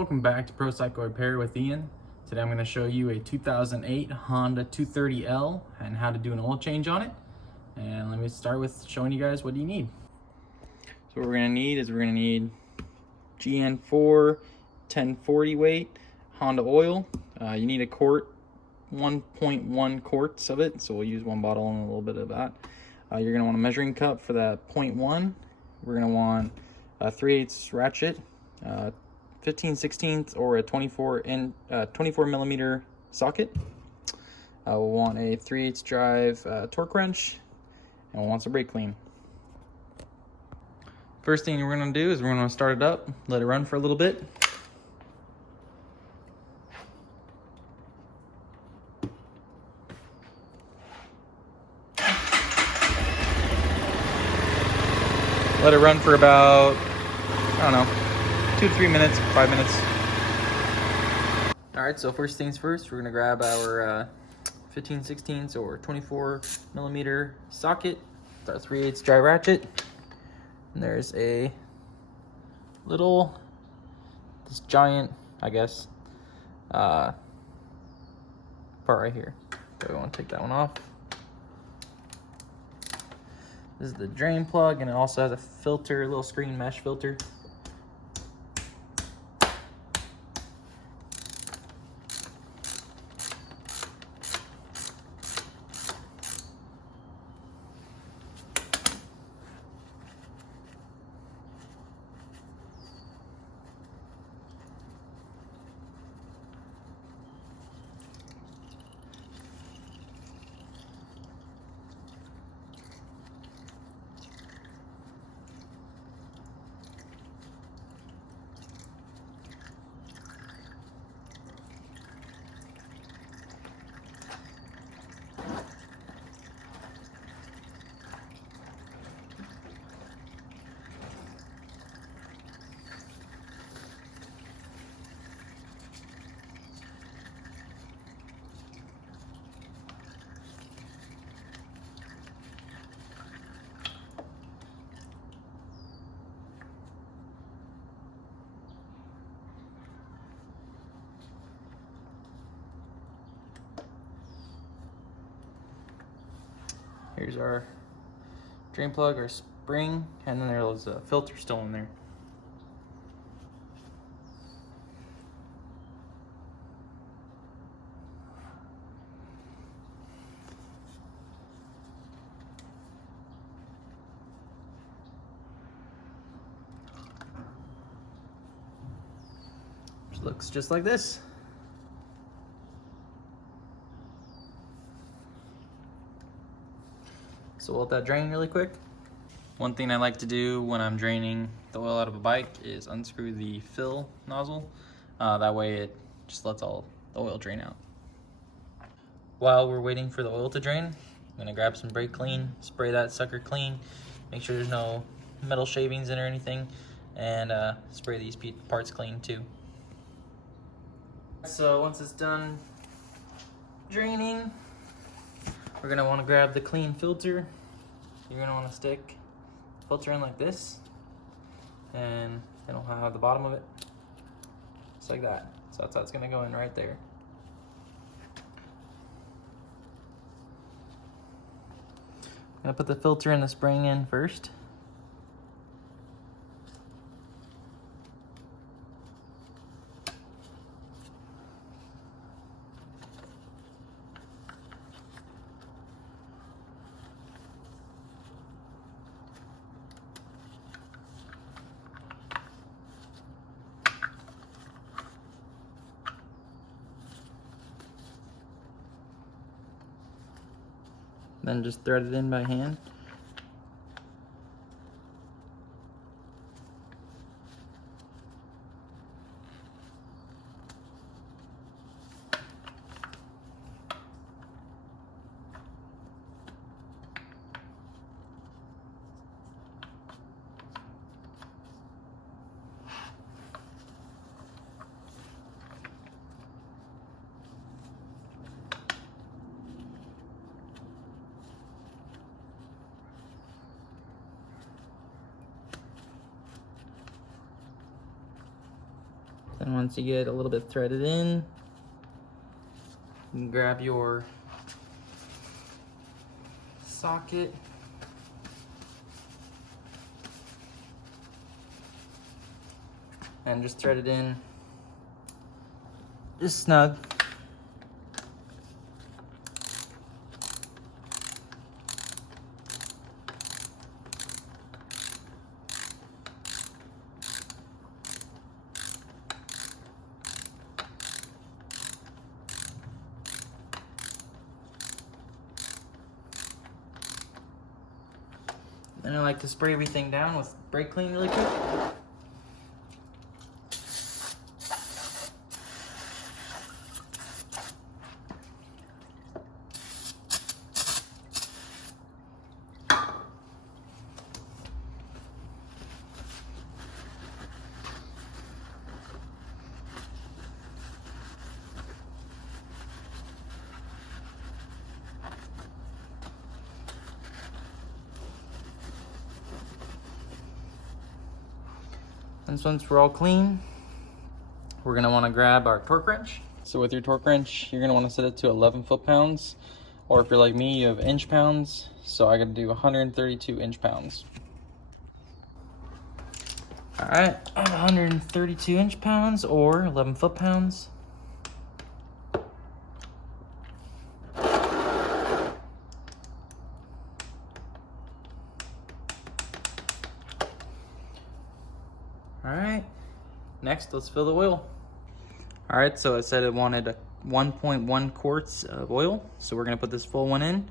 Welcome back to Pro Cycle Repair with Ian. Today I'm going to show you a 2008 Honda 230L and how to do an oil change on it. And let me start with showing you guys what you need. So what we're going to need is GN4 1040 weight Honda oil. You need a quart, 1.1 quarts of it, so we'll use one bottle and a little bit of that. You're going to want a measuring cup for that 0.1. We're going to want a 3/8 ratchet, 15/16 or a 24 millimeter socket. We'll want a 3/8 drive torque wrench, and we'll want some brake clean. First thing we're going to do is we're going to start it up, let it run for a little bit. Let it run for about, I don't know, 2 to 3 minutes, 5 minutes. All right, so first things first, we're gonna grab our 15/16 or 24 millimeter socket, our 3/8 dry ratchet, and there's a this giant, I guess, part right here. So we want to take that one off. This is the drain plug, and it also has a filter, a little screen mesh filter. Here's our drain plug, our spring, and then there's a filter still in there. Which looks just like this. So we'll let that drain really quick. One thing I like to do when I'm draining the oil out of a bike is unscrew the fill nozzle. That way it just lets all the oil drain out. While we're waiting for the oil to drain, I'm gonna grab some brake clean, spray that sucker clean, make sure there's no metal shavings in or anything, and spray these parts clean too. So once it's done draining, we're gonna wanna grab the clean filter. You're gonna wanna stick the filter in like this, and it'll have the bottom of it, just like that. So that's how it's gonna go in right there. I'm gonna put the filter and the spring in first. Then just thread it in by hand. And once you get a little bit threaded in, you can grab your socket. And just thread it in just snug. Then I like to spray everything down with brake clean really quick. And once we're all clean, we're gonna wanna grab our torque wrench. So with your torque wrench, you're gonna wanna set it to 11 foot-pounds, or if you're like me, you have inch-pounds. So I gotta do 132 inch-pounds. All right, 132 inch-pounds or 11 foot-pounds. All right, next let's fill the oil. All right, so I said it wanted a 1.1 quarts of oil. So we're gonna put this full one in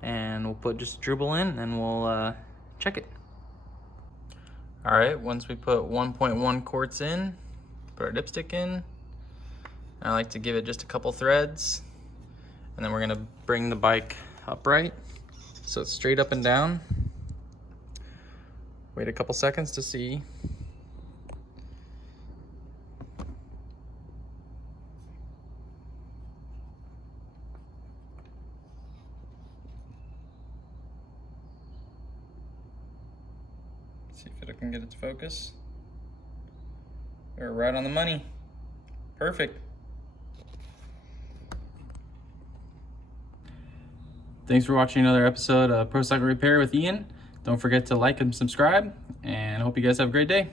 and we'll put just a dribble in and we'll check it. All right, once we put 1.1 quarts in, put our dipstick in. I like to give it just a couple threads, and then we're gonna bring the bike upright. So it's straight up and down. Wait a couple seconds to see. See if it can get it to focus. We're right on the money. Perfect. Thanks for watching another episode of Pro Cycle Repair with Ian. Don't forget to like and subscribe, and I hope you guys have a great day.